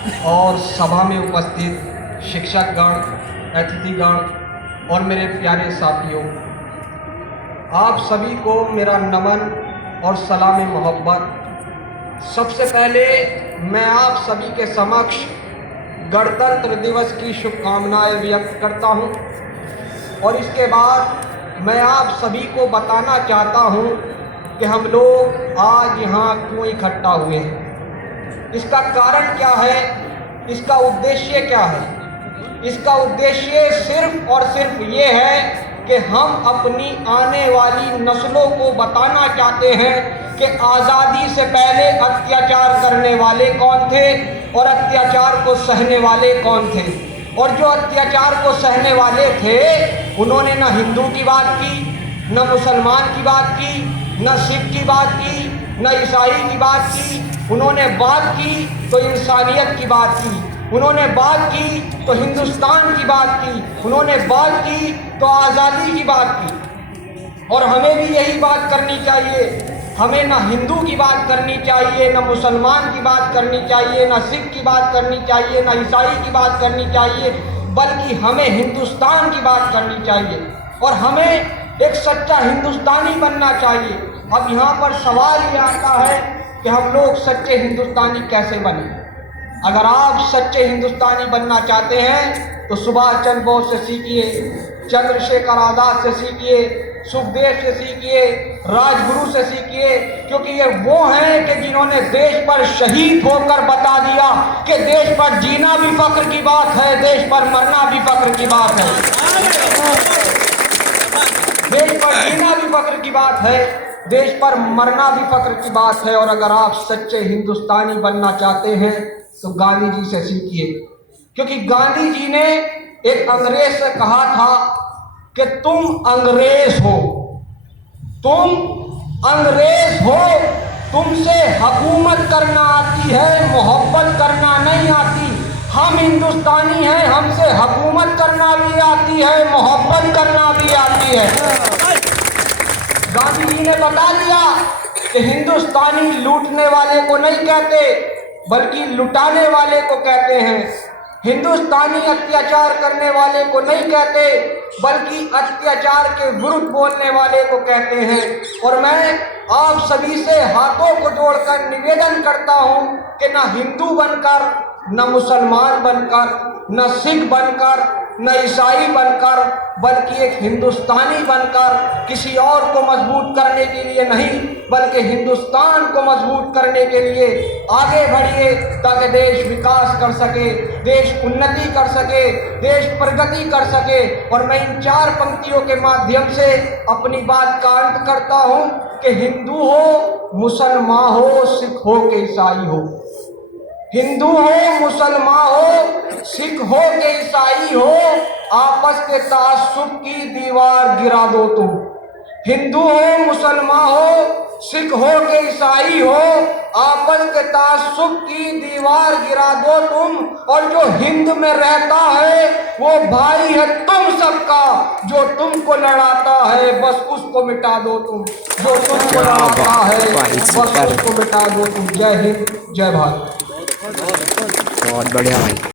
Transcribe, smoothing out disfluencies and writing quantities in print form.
और सभा में उपस्थित शिक्षकगण, अतिथिगण और मेरे प्यारे साथियों, आप सभी को मेरा नमन और सलाम मोहब्बत। सबसे पहले मैं आप सभी के समक्ष गणतंत्र दिवस की शुभकामनाएं व्यक्त करता हूं और इसके बाद मैं आप सभी को बताना चाहता हूं कि हम लोग आज यहाँ क्यों इकट्ठा हुए हैं, इसका कारण क्या है, इसका उद्देश्य क्या है। इसका उद्देश्य सिर्फ और सिर्फ ये है कि हम अपनी आने वाली नस्लों को बताना चाहते हैं कि आज़ादी से पहले अत्याचार करने वाले कौन थे और अत्याचार को सहने वाले कौन थे। और जो अत्याचार को सहने वाले थे उन्होंने न हिंदू की बात की, न मुसलमान की बात की, न सिख की बात की, न ईसाई की बात की। उन्होंने बात की तो इंसानियत की बात की, उन्होंने बात की तो हिंदुस्तान की बात की, उन्होंने बात की तो आज़ादी की बात की। और हमें भी यही बात करनी चाहिए। हमें ना हिंदू की बात करनी चाहिए, ना मुसलमान की बात करनी चाहिए, ना सिख की बात करनी चाहिए, ना ईसाई की बात करनी चाहिए, बल्कि हमें हिंदुस्तान की बात करनी चाहिए और हमें एक सच्चा हिंदुस्तानी बनना चाहिए। अब यहाँ पर सवाल ये आता है कि हम लोग सच्चे हिंदुस्तानी कैसे बने। अगर आप सच्चे हिंदुस्तानी बनना चाहते हैं तो सुभाष चंद्र बोस से सीखिए, चंद्रशेखर आज़ाद से सीखिए, सुखदेव से सीखिए, राजगुरु से सीखिए, क्योंकि ये वो हैं कि जिन्होंने देश पर शहीद होकर बता दिया कि देश पर जीना भी फख्र की बात है, देश पर मरना भी फख्र की बात है। देश पर जीना भी फख्र की बात है, देश पर मरना भी फख्र की बात है। और अगर आप सच्चे हिंदुस्तानी बनना चाहते हैं तो गांधी जी से सीखिए, क्योंकि गांधी जी ने एक अंग्रेज से कहा था कि तुम अंग्रेज हो, तुम अंग्रेज हो, तुमसे हुकूमत करना आती है, मोहब्बत करना नहीं आती। हम हिंदुस्तानी हैं, हमसे हुकूमत करना भी आती है, मोहब्बत करना भी आती है। गांधी जी ने बता दिया कि हिंदुस्तानी लूटने वाले को नहीं कहते बल्कि लुटाने वाले को कहते हैं। हिंदुस्तानी अत्याचार करने वाले को नहीं कहते बल्कि अत्याचार के विरुद्ध बोलने वाले को कहते हैं। और मैं आप सभी से हाथों को जोड़कर निवेदन करता हूं कि न हिंदू बनकर, न मुसलमान बनकर, न सिख बनकर, न ईसाई बनकर, बल्कि एक हिंदुस्तानी बनकर किसी और को मजबूत करने के लिए नहीं बल्कि हिंदुस्तान को मजबूत करने के लिए आगे बढ़िए, ताकि देश विकास कर सके, देश उन्नति कर सके, देश प्रगति कर सके। और मैं इन 4 पंक्तियों के माध्यम से अपनी बात का अंत करता हूं कि हिंदू हो, मुसलमान हो, सिख हो कि ईसाई हो, हिंदू हो, मुसलमान हो, सिख हो कि ईसाई हो, आपस के तासुब की दीवार गिरा दो तुम। हिंदू हो, मुसलमान हो, सिख हो कि ईसाई हो, आपस के तासुब की दीवार गिरा दो तुम। और जो हिंद में रहता है वो भाई है तुम सबका, जो तुमको लड़ाता है बस उसको मिटा दो तुम, जो तुमको लड़ाता है बस उसको मिटा दो तुम। जय हिंद, जय भारत। बहुत बढ़िया भाई।